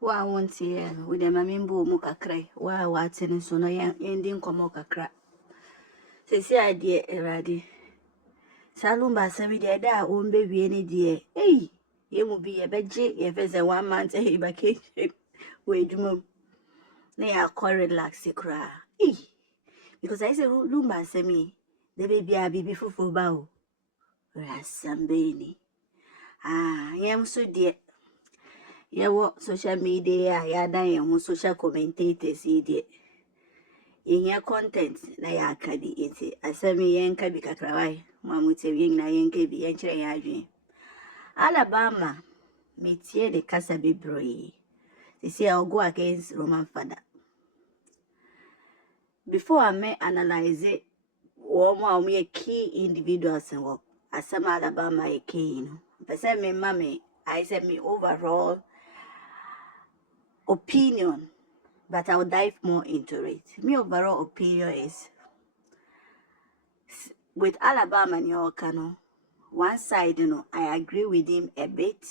Wa won't here with the mamimbo mukakre. Wa watching so no ending komokakra. Say, idea, Eradi. Salumba semi de da won baby any dear. Hey, you will be a bedgy if it's a 1 month vacation. Wait, mum. Nay, I'll call relax, cry. Hey, because I say, Lumba semi, the baby I be before for bow. Rasam Beni. Ah, I am so dear. Yeah, what social media, ya dying social commentators, idiot. In your content, na ya kadi iti. Asami yenka bi kakrawai. Mamute yeng na yenke bi yenchire yadwi. Alabama, metie de kasa bebree. They say I'll go against Roman Fada. Before I may analyze it, one a key individuals and work. Asama Alabama a key, you know. Person me mommy, I said me overall opinion, but I'll dive more into it. My overall opinion is with Alabama and York, one side, I agree with him a bit,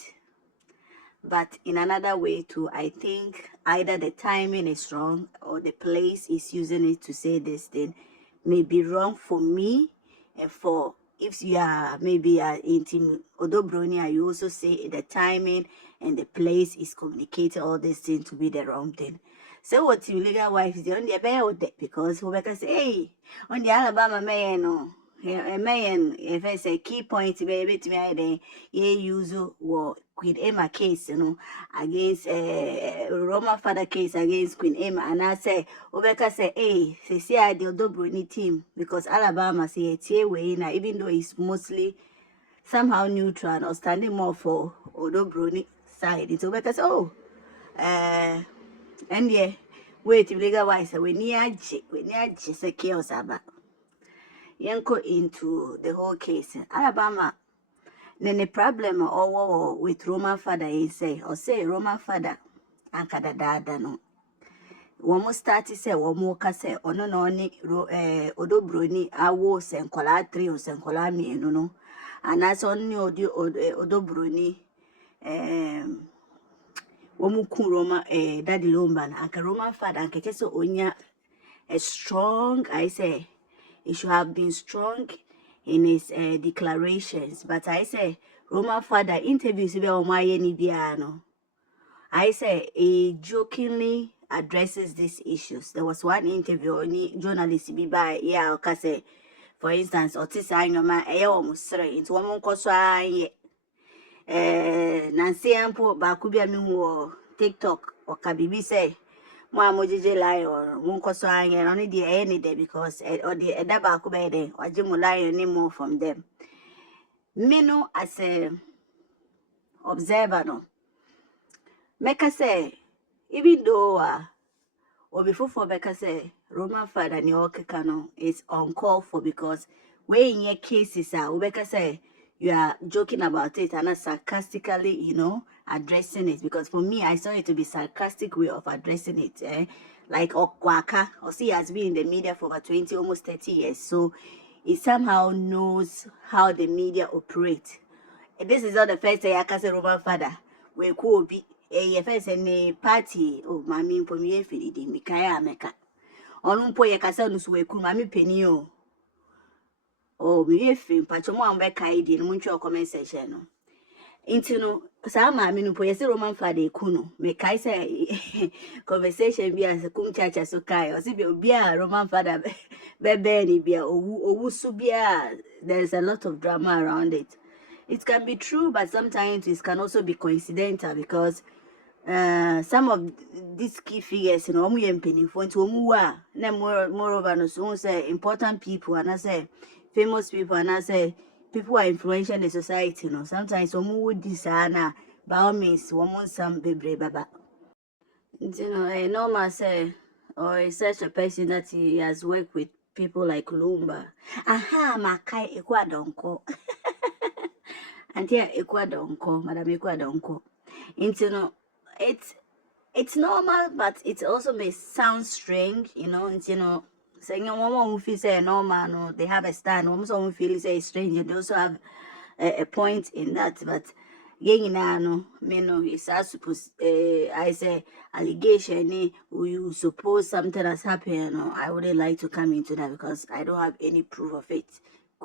but in another way too, I think either the timing is wrong or the place is using it to say this thing may be wrong for me and for if you are maybe into Odo Broni, you also say the timing and the place is communicating all these things to be the wrong thing. So what you legal wife is on the bed because who can say, hey, on the Alabama man, no. Yeah, man, if I say key point, baby, to me, use Queen Emma case, against Roma Fada case against Queen Emma, and I say, Obeka say, hey, see, I the Odo Broni team because Alabama say it's here way now, even though it's mostly somehow neutral or standing more for Odo Broni side. It's Obeka say, oh, and yeah, wait, legal wise, we near say chaos about. Yanko into the whole case. Alabama, then the problem or with Roman Fada is say, or say Roman Fada, and Kadada no. One more started say, one more case, or no, Odo Broni, I was and Cola Trios and Colami, no. And that's only Odo Broni, Womuku Roma, Daddy Lumba, and Roman Fada, and Kekeso Onya, a strong, I say. He should have been strong in his declarations. But I say, Roman Fada interviews I say he jokingly addresses these issues. There was one interview, any journalist be by say, for instance, Otis Anyoma, almost three into one Nancy Ampo Bakubia Mimu TikTok or Kabibi say. Mojije lion won't cause and only the any day because or the Edabaku bede or Jimu lion anymore from them. Meno as a observer no. Meka say, even though or before for Becca say Roman Fada ni Okekano is uncalled for because when in your cases Ubeka say you are joking about it and sarcastically, addressing it. Because for me, I saw it to be sarcastic way of addressing it. Like Okwaka, or see has been in the media for over 20, almost 30 years. So it somehow knows how the media operate. This is not the first day I can say Roman Fada. We could be a first and party. Oh, mammy, for me, if it didn't be Kaya Meka. On Poya Casanus, we could mammy penny. Oh, me if in Pachomo and Becca in Montreal comment section. Into no, some I mean, for your Roman Fada Kuno, make I say conversation be as a cum church as okay, or see be a Roman Fada, Benny be a Wusubia. There's a lot of drama around it. It can be true, but sometimes it can also be coincidental because some of these key figures, we penny for into moreover, no, so say important people, and I say famous people, and I say people who are influential in the society, sometimes some would desire by all means, one some baby baba. A normal say, or is such a person that he has worked with people like Lumba. Aha, Makai Equadonko. And here Equadonko, Madam Equadonko. It's normal, but it also may sound strange, saying one who feels say normal, no, they have a stand. One someone feels say strange, they also have a point in that. But no, me no, it's as suppose, I say, allegation, you suppose something has happened, no, I wouldn't like to come into that because I don't have any proof of it.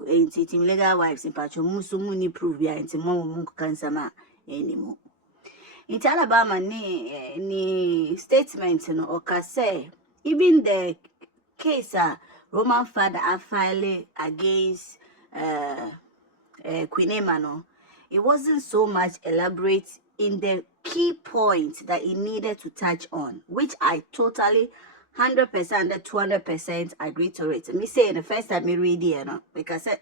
In team legal wives in Pacho, Musumu proof behind Timon Kansama anymore. In Alabama, ni statement, no, or say, even the case, Roman Fada are filing against, Queen Emma, it wasn't so much elaborate in the key points that it needed to touch on, which I totally 100%, 200% agree to it. Me say the first time me read it, because I said,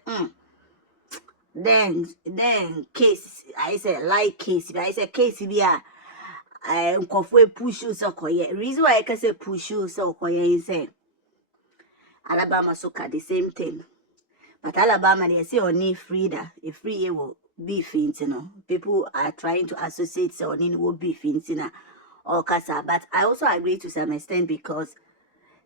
then case, I said like case, I said case be push you so koye. Reason why I can say push you so koye is say Alabama soka the same thing. But Alabama, they say only Frida, a free year will be fintina. People are trying to associate say only will be fintina or casa. But I also agree to some extent because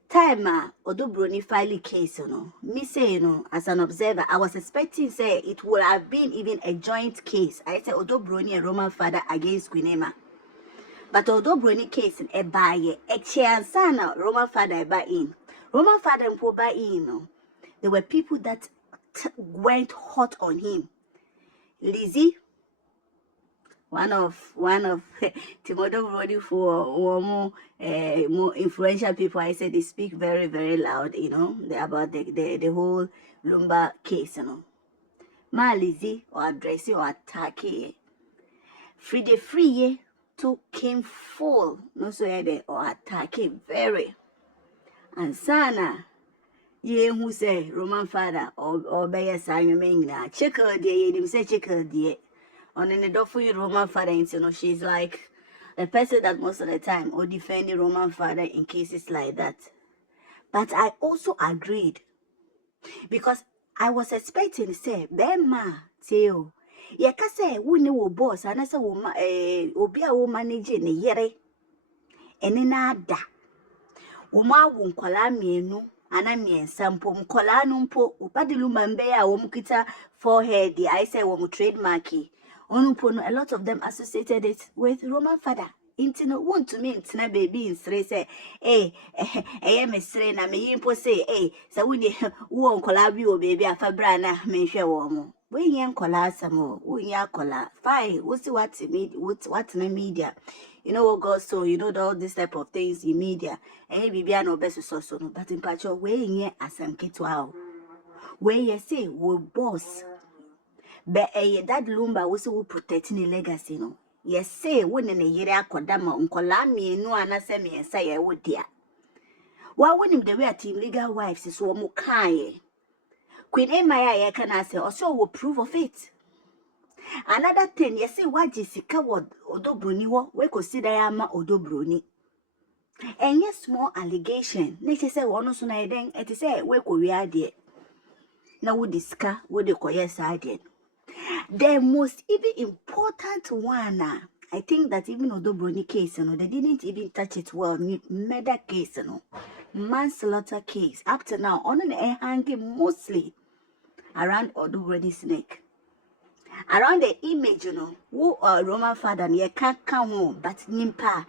time Odo Broni file case, me say, as an observer, I was expecting say it would have been even a joint case. I say Odo Broni and Roman Fada against Queen Emma. But Odo Broni case in a buy a chance Roman Fada buy in. Roman Fada and poor buy in, there were people that went hot on him. Lizzie, one of Odo Broni for more influential people. I said they speak very, very loud, about the whole Lumba case, Ma Lizzie or addressing or attacking. Free to came full, no so or attacking very. And Sana. Ye who say Roman Fada or Bayer Simon check her dear, him say check her dear. On the door for you Roman Fada, she's like the person that most of the time or defend the Roman Fada in cases like that. But I also agreed because I was expecting say Bema Teo. Ye can say we know boss and I say obia wo manage ne yere. Ene na da. Woma wo nkwala mienu ana miensa mpo mkola no mpo upadi Lumba mbe ya womukita forehead I say womu trademark onumpo no a lot of them associated it with Roman Fada inti no want to me ntina baby insre say mesre na me yimpo say sa wuni wo nkola bi o baby afabra na menhwe wo mo we yen nkola asamo wo yen akola fine we see what na media. You know what God so you know all this type of things in media. And maybe no best so no. But in patcho we here ASEM kitwa. Where you say we boss. But that Lumba we will protecting the legacy no. Yes say when in a year akodama unkola me no anase me say wo dia. Why when him the way team legal wives is wo mo kai. Queen Emma ya can say also will prove of it. Another thing, you say what Jessica would Odo Broni we consider ama Odo Broni. And yes, small allegation. Next say one so na then it say we ko wi ade. Na we discuss what the koye side. The most even important one, I think that even Odo Broni case, they didn't even touch it well. Murder case, manslaughter case. Up to now, on an hanging mostly around Odo Broni's neck. Around the image, who Roman Fada ye can't come home, but Nimpa,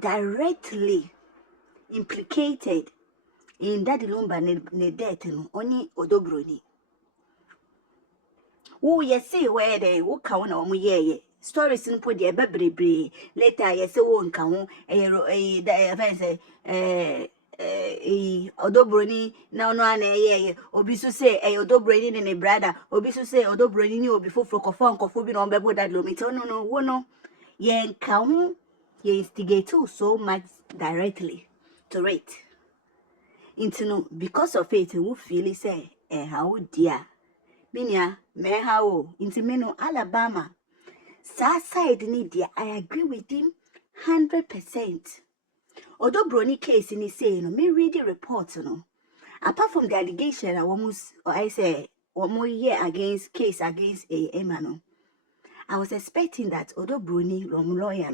directly implicated in that Lumba ne death, only Odo Broni. Who ye say where they who count on ye stories in put ye baby later ye say won't count Odo Broni now no an obisu say Odo Broni and a brother obisu say Odo Broni ni obi fofo kofo bi no bebo that lomito no ye nkahu ye instigate so much directly to it into no because of it who feel say how dear minia me how into meno Alabama side ni dear I agree with him 100%. Odo Broni case in say me read the report apart from the allegation I say one more year against case against Emma I was expecting that Odo Broni lawyer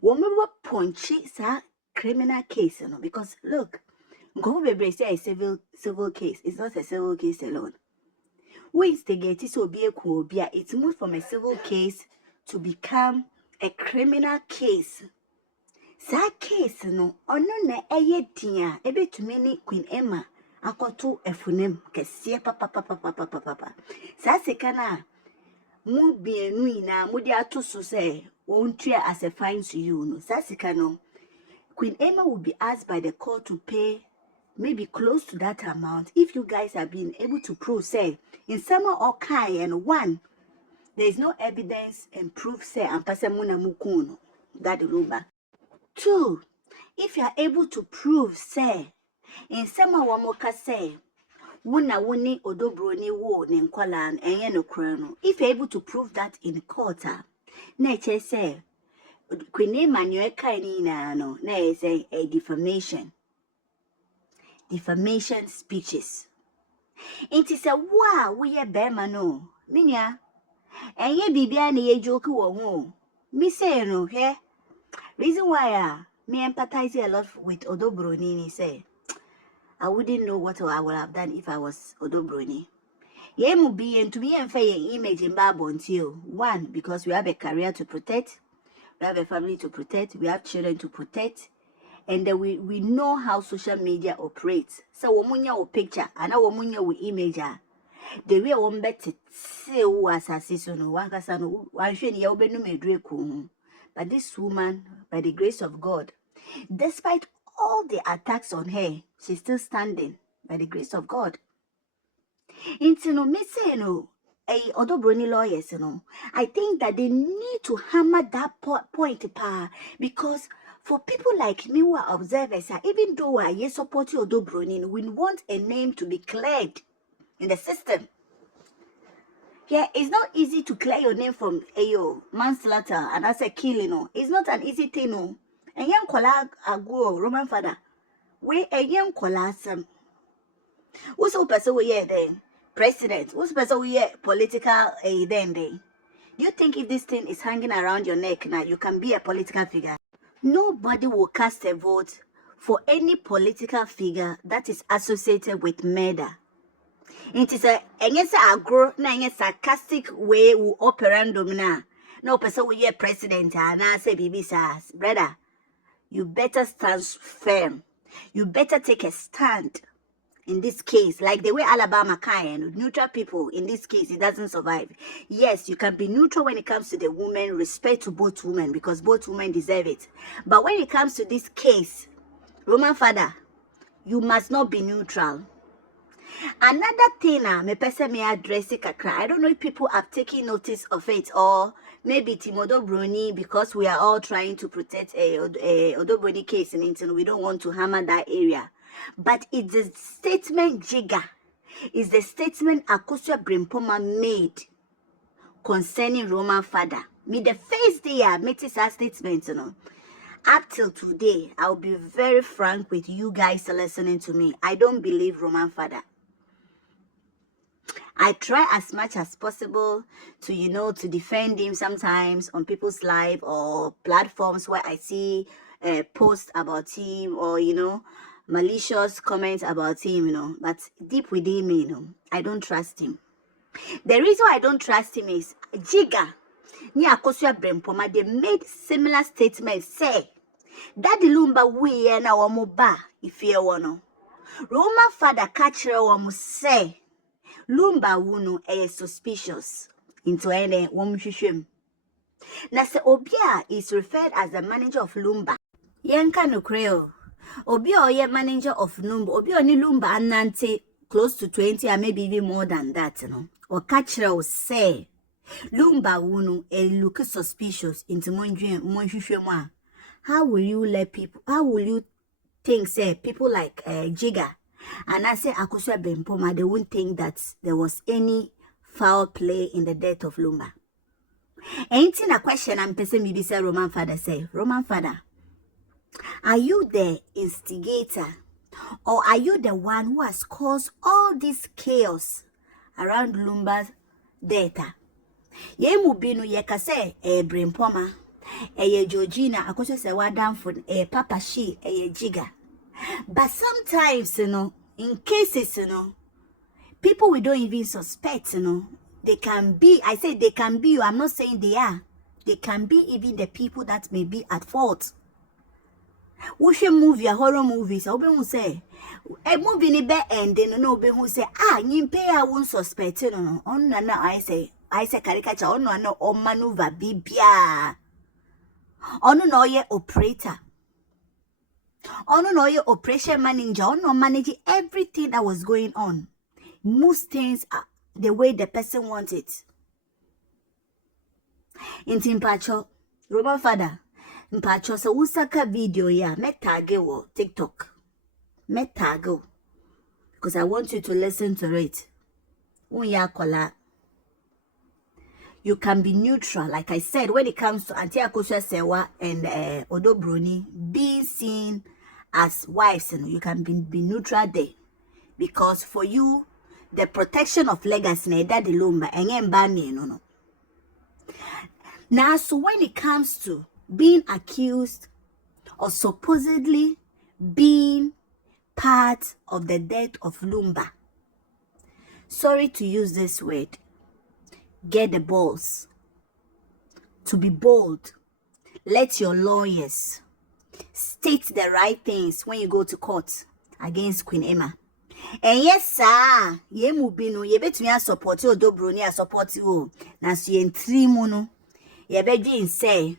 one more punchy sa criminal case because look go be say a civil case. It's not a civil case alone. who instigated Obia, it moved from a civil case to become a criminal case. That case no ono na eye dia ebe to many Queen Emma akoto efunem kese papa. Sa sika na mu bienu ina mu dia to so say won't as a fine to you no. Sa sika no Queen Emma will be asked by the court to pay maybe close to that amount if you guys have been able to prove, say, in summer or kind, and one, there is no evidence and proof, say, and Pasamuna Mukuno, that Lumba. Two, if you are able to prove, say, in summer Wamoka, say, Wuna Wuni Odo Broni wo Ninkwalan and Yeno Crono, if you are able to prove that in court, nature say, Queen Emma Nueka no, nay, say, a defamation speeches. It is a wow, we a bema no. Minya, and ye be behind ye joke or more. Me say no, here. Reason why me empathize a lot with Odo Broni, say. I wouldn't know what I would have done if I was Odo Broni. Ye mu be and to be unfair image in Bible until one, because we have a career to protect, we have a family to protect, we have children to protect. And then we know how social media operates. So womunya o picture, and now womunya o image. The way one better say was assassin, one casano, one shiny obenu medreku. But this woman, by the grace of God, despite all the attacks on her, she's still standing by the grace of God. Into no me say no, Odo Broni lawyers, I think that they need to hammer that point because for people like me who are observers, even though I support Odo Broni, we want a name to be cleared in the system. Yeah, it's not easy to clear your name from manslaughter and as a killing. It's not an easy thing. No. A young colleague ago, Roman Fada, we a young colleague. Who's the person we are then? President. Who's the person we are political then? Do you think if this thing is hanging around your neck now, you can be a political figure? Nobody will cast a vote for any political figure that is associated with murder. It is a agro na sarcastic way we operandum na. No person we hear president and I say baby says, brother, you better stand firm. You better take a stand in this case, like the way Alabama can, neutral people in this case, it doesn't survive. Yes, you can be neutral when it comes to the women, respect to both women because both women deserve it. But when it comes to this case, Roman Fada, you must not be neutral. Another thing, me person me address it. I don't know if people have taken notice of it or maybe Odo Broni, because we are all trying to protect a Odo Broni case in Inton. We don't want to hammer that area. But it's the statement Jiga. It's the statement Akosua Brimpoma made concerning Roman Fada. Me the first day I made this statement, up till today, I'll be very frank with you guys listening to me. I don't believe Roman Fada. I try as much as possible to, to defend him sometimes on people's live or platforms where I see posts about him or, malicious comments about him, but deep within me, I don't trust him. The reason I don't trust him is Jiga, ni Akosua Brempoma, they made similar statements, say, that the Lumba we na wamu ba, if you want. Roman Fada catcher wamu say, Lumba wuno suspicious into any woman. Nasa Obia is referred as the manager of Lumba. Yanka no creo. Obia ye manager of Lumba. Obia ni Lumba anante close to 20 or maybe even more than that, Or catcher will say Lumba wuno look suspicious into monjue. How will you let people? How will you think say people like Jiga? And I say Akosua Brempoma, they won't think that there was any foul play in the death of Lumba. Ain't in a question I'm person maybe say Roman Fada say, Roman Fada, are you the instigator or are you the one who has caused all this chaos around Lumba's death? Ye mubinu ye kase Brempoma, Georgina, Akosua se wadanfo Papa She Jiga. But sometimes, in cases, People we don't even suspect, you know. They can be, I say they can be, I'm not saying they are. They can be even the people that may be at fault. Watch a movie, a horror movies, I will say, a movie ni be ending, no be who say, you pay, I won't suspect, you know. On no, I say caricature, on no, on maneuver, bibia. On no, ye operator. On no, ye operation manager, on no, managing everything that was going on. Most things are the way the person wants it. In Timpacho, Roman Fada, Mpacho, so usaka video ya, metage wo TikTok. Metago. Because I want you to listen to it. You can be neutral. Like I said, when it comes to Auntie Akosha Sewa and Odo Broni being seen as wives, you can be neutral there. Because for you, the protection of legacy, that the Lumba, and no. Now, so when it comes to being accused or supposedly being part of the death of Lumba, sorry to use this word, get the balls to be bold. Let your lawyers state the right things when you go to court against Queen Emma. And yes, sir, ye mubino, ye bet me a support you, Odo Broni a support you. Now, so ye in 3 mono, ye begin say,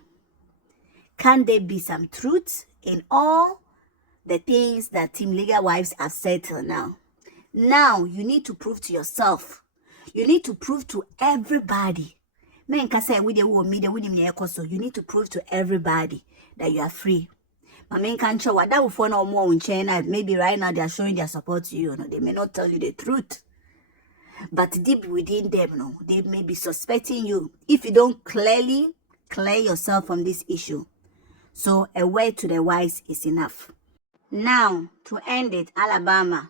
can there be some truth in all the things that Team Legal Wives have said till now? Now, you need to prove to yourself. You need to prove to everybody. Men can say, with the woman, so you need to prove to everybody that you are free. My men can't show what that will for no more in China. Maybe right now they are showing their support to you. They may not tell you the truth. But deep within them, they may be suspecting you if you don't clearly clear yourself from this issue. So a word to the wise is enough. Now, to end it, Alabama.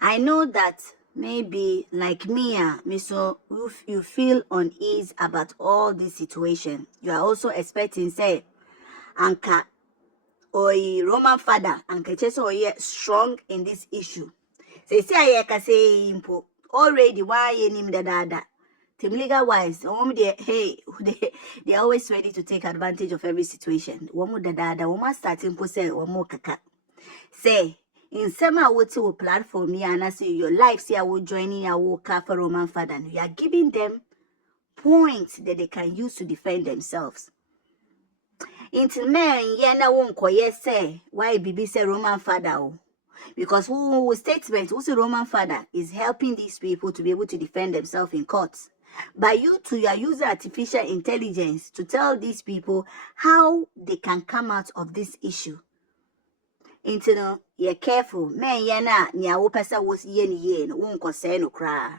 I know that maybe like me, so if you feel unease about all this situation, you are also expecting, say, Anka or Roman Fada, Anka Cheso strong in this issue. Say, I can say, already, why you name the dada? Team Legal Wise, they're always ready to take advantage of every situation. One more dada, one more starting to say, one more kaka. Say, in some I would to platform me and I say your life, see I will join in, I will cover Roman Fada. You are giving them points that they can use to defend themselves. Until men, na won't say why BB say Roman Fada. Because who statement, who's a Roman Fada, is helping these people to be able to defend themselves in courts. By you two, you are using artificial intelligence to tell these people how they can come out of this issue. You're careful. Men, na, nya wo pesa was yen, won't say no cry.